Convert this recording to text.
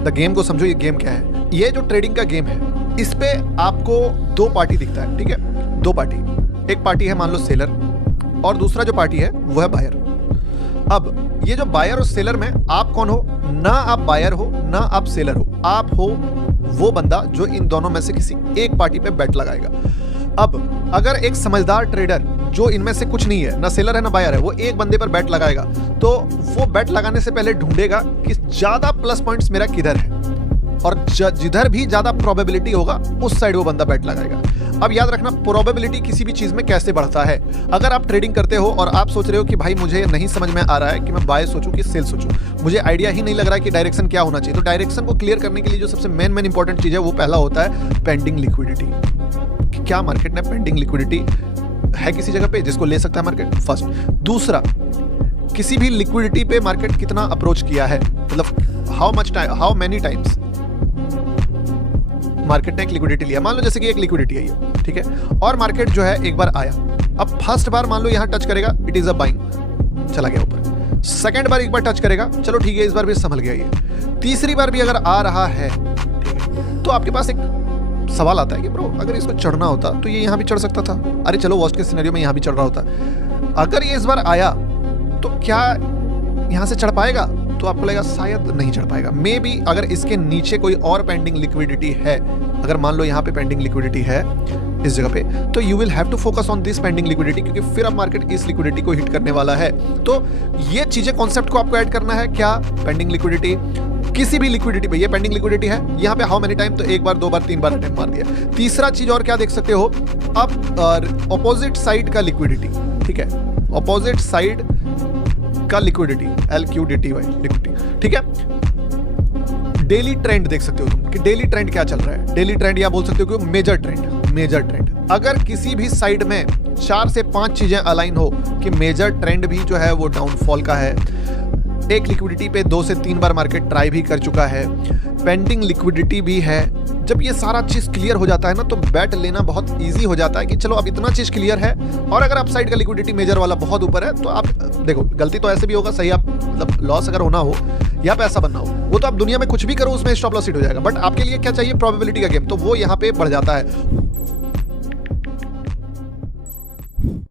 The game को समझो, ये गेम क्या है। ये जो ट्रेडिंग का गेम है, इस पे आपको दो पार्टी दिखता है, ठीक है, दो पार्टी। एक पार्टी है मान लो सेलर, और दूसरा जो पार्टी है वो है बायर। अब ये जो बायर और सेलर में आप कौन हो? ना आप बायर हो ना आप सेलर हो, आप हो वो बंदा जो इन दोनों में से किसी एक पार्टी पे बेट लगाएगा। अब अगर एक समझदार ट्रेडर जो इनमें से कुछ नहीं है, ना सेलर है ना बायर है, वो एक बंदे पर बेट लगाएगा, तो वो बेट लगाने से पहले ढूंढेगा कि ज्यादा प्लस पॉइंट्स मेरा किधर है, और जिधर भी ज्यादा प्रोबेबिलिटी होगा उस साइड वो बंदा बेट लगाएगा। अब याद रखना, प्रोबेबिलिटी किसी भी चीज में कैसे बढ़ता है। अगर आप ट्रेडिंग करते हो और आप सोच रहे हो कि भाई मुझे नहीं समझ में आ रहा है कि मैं बाय सोचूं कि सेल सोचूं, मुझे आइडिया ही नहीं लग रहा है कि डायरेक्शन क्या होना चाहिए, तो डायरेक्शन को क्लियर करने के लिए जो सबसे मेन इंपॉर्टेंट चीज है वो पहला होता है पेंडिंग लिक्विडिटी। क्या मार्केट में पेंडिंग लिक्विडिटी है किसी जगह पे जिसको ले सकता है मार्केट, फर्स्ट। दूसरा, किसी भी लिक्विडिटी पे मार्केट कितना अप्रोच किया है, मतलब हाउ मेनी टाइम्स मार्केट ने एक लिक्विडिटी लिया। मान लो जैसे कि एक लिक्विडिटी है ये, ठीक है, और मार्केट जो है एक बार आया, अब फर्स्ट बार मान लो यहां टच करेगा, इट इज अ बाइंग, चला गया ऊपर। सेकंड बार एक बार टच करेगा, चलो ठीक है, इस बार भी संभल गया ये। तीसरी बार भी अगर आ रहा है, ठीक है, तो आपके पास एक सवाल आता है कि ब्रो अगर इसको चढ़ना होता तो ये यहां भी चढ़ सकता था, अरे चलो वर्स्ट केस सिनेरियो में यहां भी चढ़ रहा होता। अगर ये इस बार आया तो क्या यहां से चढ़ पाएगा? तो आपको लगेगा शायद नहीं चढ़ पाएगा। मे बी अगर इसके नीचे कोई और पेंडिंग लिक्विडिटी है, अगर मान लो यहाँ पे पेंडिंग लिक्विडिटी है इस जगह पे, तो you will have to focus on this pending liquidity, क्योंकि फिर अब मार्केट इस लिक्विडिटी को हिट करने वाला है। तो ये चीजें कॉन्सेप्ट को आपको ऐड करना है। क्या? Pending liquidity. किसी भी लिक्विडिटी पे ये पेंडिंग लिक्विडिटी है, यहाँ पे हाउ मेनी टाइम, तो एक बार दो बार तीन बार अटेम्प्ट मार दिया। तीसरा चीज और क्या देख सकते हो, अब ऑपोजिट साइड का लिक्विडिटी, ठीक है, ऑपोजिट साइड का लिक्विडिटी, LQDTY लिक्विडिटी, ठीक है। डेली ट्रेंड देख सकते हो तुम कि डेली ट्रेंड क्या चल रहा है। डेली ट्रेंड या बोल सकते हो कि मेजर ट्रेंड। अगर किसी भी साइड में 4 से 5 चीजें अलाइन हो कि मेजर ट्रेंड भी जो है वो डाउनफॉल का है, एक लिक्विडिटी पे 2 से 3 बार मार्केट ट्राई भी कर चुका है, पेंडिंग लिक्विडिटी भी है, जब ये सारा चीज क्लियर हो जाता है ना, तो बैट लेना बहुत इजी हो जाता है कि चलो अब इतना चीज क्लियर है। और अगर आप साइड का लिक्विडिटी मेजर वाला बहुत ऊपर है, तो आप देखो, गलती तो ऐसे भी होगा, सही, आप मतलब लॉस अगर होना हो या पैसा बनना हो, वो तो आप दुनिया में कुछ भी करो उसमें स्टॉप लॉस हिट हो जाएगा। बट आपके लिए क्या चाहिए? प्रोबेबिलिटी का गेम, तो वो यहाँ पे बढ़ जाता है।